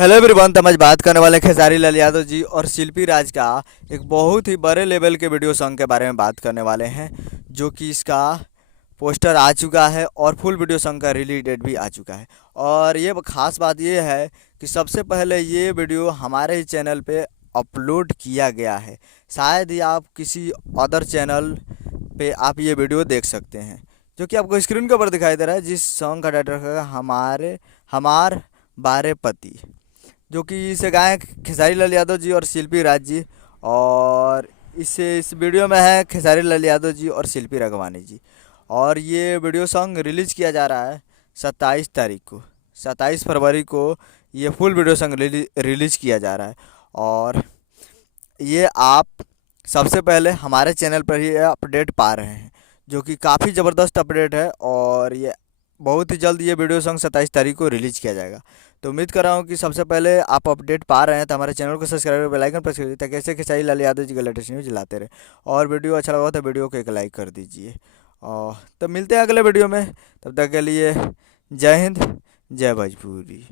Hello everyone. तो हम आज बात करने वाले हैं खेसारी लाल यादव जी और शिल्पी राज का एक बहुत ही बड़े लेवल के वीडियो सॉन्ग के बारे में बात करने वाले हैं, जो कि इसका पोस्टर आ चुका है और फुल वीडियो सॉन्ग का रिलीज डेट भी आ चुका है। और ये खास बात ये है कि सबसे पहले ये वीडियो हमारे ही चैनल पे अपलोड किया गया है। शायद ही आप किसी अदर चैनल पे आप ये वीडियो देख सकते हैं, जो कि आपको स्क्रीन के ऊपर दिखाई दे रहा है, जिस सॉन्ग का टाइटल है हमार बारे पति, जो कि इसे गाए खेसारी लाल यादव जी और शिल्पी राज जी। और इस वीडियो में है खेसारी लाल यादव जी और शिल्पी राघवानी जी। और ये वीडियो सॉन्ग रिलीज किया जा रहा है 27 तारीख को, 27 फरवरी को ये फुल वीडियो सॉन्ग रिलीज किया जा रहा है। और ये आप सबसे पहले हमारे चैनल पर ही अपडेट पा रहे हैं, जो कि काफ़ी ज़बरदस्त अपडेट है। और ये बहुत ही जल्द ये वीडियो सॉन्ग 27 तारीख को रिलीज किया जाएगा। तो उम्मीद कर रहा हूँ कि सबसे पहले आप अपडेट पा रहे हैं, तो हमारे चैनल को सब्सक्राइब बेल आइकन प्रेस करिए, ताकि ऐसे खेसारी लाल यादव जी का लेटेस्ट न्यूज़ लाते रहे। और वीडियो अच्छा लगा तो वीडियो को एक लाइक कर दीजिए। और तो मिलते हैं अगले वीडियो में, तब तक के लिए जय हिंद, जय भोजपुरी।